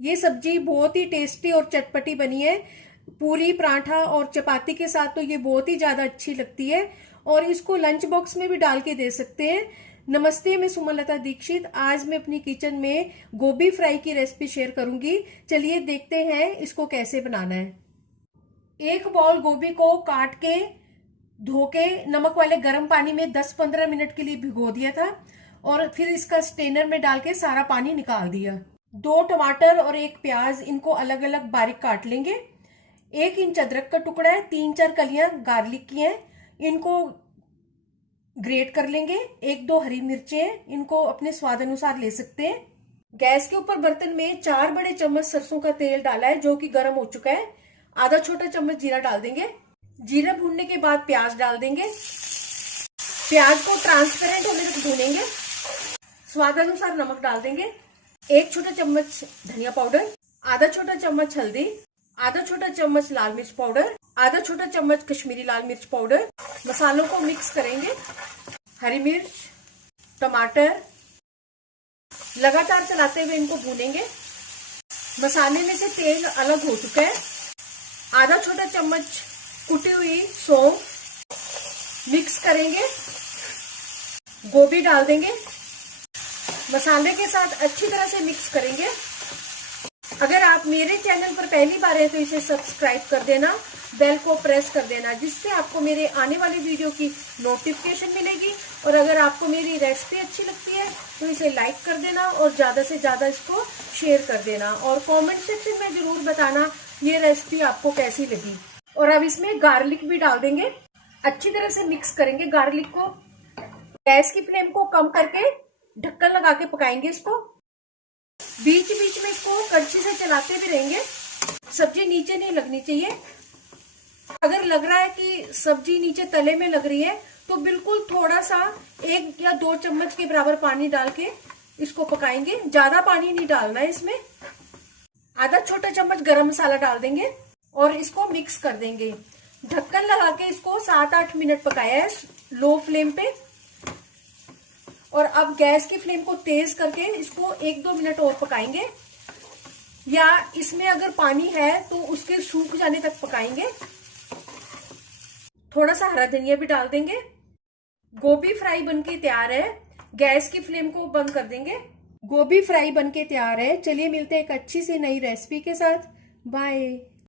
ये सब्जी बहुत ही टेस्टी और चटपटी बनी है। पूरी, पराठा और चपाती के साथ तो ये बहुत ही ज्यादा अच्छी लगती है और इसको लंच बॉक्स में भी डाल के दे सकते हैं। नमस्ते, मैं सुमनलता दीक्षित। आज मैं अपनी किचन में गोभी फ्राई की रेसिपी शेयर करूंगी। चलिए देखते हैं इसको कैसे बनाना है। एक बाउल गोभी को काट के धो के नमक वाले गर्म पानी में 10-15 मिनट के लिए भिगो दिया था और फिर इसका स्ट्रेनर में डाल के सारा पानी निकाल दिया। 2 टमाटर और 1 प्याज, इनको अलग अलग बारीक काट लेंगे। 1 इंच अदरक का टुकड़ा है, 3-4 कलियां गार्लिक की हैं, इनको ग्रेट कर लेंगे। 1-2 हरी मिर्चें, इनको अपने स्वाद अनुसार ले सकते हैं। गैस के ऊपर बर्तन में 4 बड़े चम्मच सरसों का तेल डाला है जो कि गर्म हो चुका है। आधा छोटा चम्मच जीरा डाल देंगे। जीरा भूनने के बाद प्याज डाल देंगे। प्याज को ट्रांसपेरेंट होने तक भूनेंगे। स्वाद अनुसार नमक डाल देंगे। 1 छोटा चम्मच धनिया पाउडर, आधा छोटा चम्मच हल्दी, आधा छोटा चम्मच लाल मिर्च पाउडर, आधा छोटा चम्मच कश्मीरी लाल मिर्च पाउडर। मसालों को मिक्स करेंगे। हरी मिर्च, टमाटर, लगातार चलाते हुए इनको भूनेंगे। मसाले में से तेल अलग हो चुका है। आधा छोटा चम्मच कुटी हुई सौंफ मिक्स करेंगे। गोभी डाल देंगे। मसाले के साथ अच्छी तरह से मिक्स करेंगे। अगर आप मेरे चैनल पर पहली बार है तो इसे सब्सक्राइब कर देना, बेल को प्रेस कर देना, जिससे आपको मेरे आने वाली वीडियो की नोटिफिकेशन मिलेगी। और अगर आपको मेरी रेसिपी अच्छी लगती है तो इसे लाइक कर देना और ज्यादा से ज्यादा इसको शेयर कर देना और कमेंट सेक्शन में जरूर बताना ये रेसिपी आपको कैसी लगी। और अब इसमें गार्लिक भी डाल देंगे। अच्छी तरह से मिक्स करेंगे गार्लिक को। गैस की फ्लेम को कम करके ढक्कन लगा के पकाएंगे इसको। बीच बीच में इसको कड़छी से चलाते भी रहेंगे। सब्जी नीचे नहीं लगनी चाहिए। अगर लग रहा है कि सब्जी नीचे तले में लग रही है तो बिल्कुल थोड़ा सा 1 या 2 चम्मच के बराबर पानी डाल के इसको पकाएंगे। ज्यादा पानी नहीं डालना है इसमें। आधा छोटा चम्मच गरम मसाला डाल देंगे और इसको मिक्स कर देंगे। ढक्कन लगा के इसको 7-8 मिनट पकाया है लो फ्लेम पे। और अब गैस की फ्लेम को तेज करके इसको 1-2 मिनट और पकाएंगे, या इसमें अगर पानी है तो उसके सूख जाने तक पकाएंगे। थोड़ा सा हरा धनिया भी डाल देंगे। गोभी फ्राई बनके तैयार है। गैस की फ्लेम को बंद कर देंगे। गोभी फ्राई बनके तैयार है। चलिए मिलते हैं एक अच्छी सी नई रेसिपी के साथ। बाय।